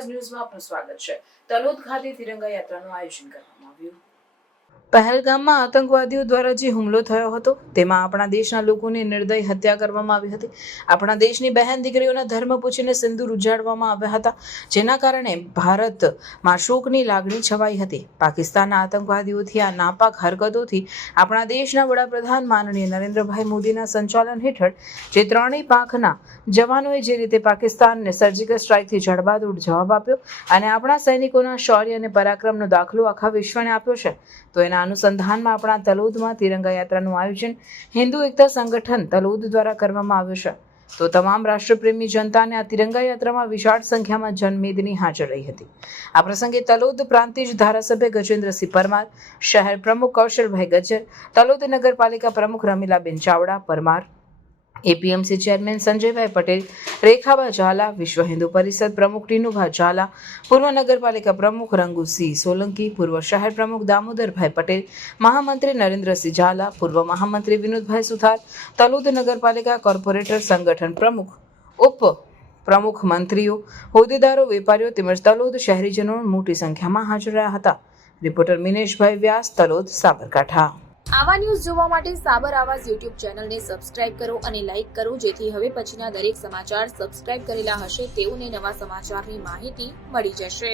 આવાજ ન્યૂઝમાં આપનું સ્વાગત છે। તલોદ ખાતે તિરંગા યાત્રાનું આયોજન કરવામાં આવ્યું। પહેલગામમાં આતંકવાદીઓ દ્વારા જે હુમલો થયો હતો તેમાં આપણા દેશના લોકોની નિર્દય હત્યા કરવામાં આવી હતી। આપણા દેશની બહેન દીકરીઓના ધર્મ પૂછીને સિંદૂર ઉજાડવામાં આવ્યા હતા, જેના કારણે ભારતમાં શોકની લાગણી છવાઈ હતી। પાકિસ્તાનના આતંકવાદીઓથી આ નાપાક હરકતોથી આપણા દેશના વડાપ્રધાન માનનીય નરેન્દ્રભાઈ મોદીના સંચાલન હેઠળ જે ત્રણેય પાંખના જવાનોએ જે રીતે પાકિસ્તાનને સર્જિકલ સ્ટ્રાઇકથી જડબાતોડ જવાબ આપ્યો અને આપણા સૈનિકોના શૌર્ય અને પરાક્રમનો દાખલો આખા વિશ્વને આપ્યો છે, તો એના અનુસંધાનમાં આપણા તલોદમાં તિરંગા યાત્રાનું આયોજન હિન્દુ એકતા સંગઠન તલોદ દ્વારા કરવામાં આવ્યું છે। તો તમામ રાષ્ટ્રપ્રેમી જનતાને આ તિરંગા યાત્રામાં વિશાળ સંખ્યામાં જનમેદની હાજર રહી હતી। આ પ્રસંગે તલોદ પ્રાંતિજ ધારાસભ્ય ગજેન્દ્રસિંહ પરમાર, શહેર પ્રમુખ કૌશલભાઈ ગજ્જર, તલોદ નગરપાલિકા પ્રમુખ રમીલાબેન ચાવડા પરમાર, એપીએમસી ચેરમેન સંજયભાઈ પટેલ, રેખાબા ઝાલા, વિશ્વ હિન્દુ પરિષદ પ્રમુખ ટીનુભા ઝાલા, પૂર્વ નગરપાલિકા પ્રમુખ રંગુસિંહ સોલંકી, પૂર્વ શહેર પ્રમુખ દામોદરભાઈ પટેલ, મહામંત્રી નરેન્દ્રસિંહ ઝાલા, પૂર્વ મહામંત્રી વિનોદભાઈ સુથાર, તલોદ નગરપાલિકા કોર્પોરેટર સંગઠન પ્રમુખ, ઉપ પ્રમુખ, મંત્રીઓ, હોદ્દેદારો, વેપારીઓ તેમજ તલોદ શહેરીજનો મોટી સંખ્યામાં હાજર રહ્યા હતા। રિપોર્ટર મિનેશભાઈ વ્યાસ, તલોદ, સાબરકાંઠા। આવા ન્યૂઝ જોવા માટે સાબર આવાજ યુટ્યુબ ચેનલને સબસ્ક્રાઇબ કરો અને લાઇક કરો, જેથી હવે પછીના દરેક સમાચાર સબસ્ક્રાઇબ કરેલા હશે તેઓને નવા સમાચારની માહિતી મળી જશે।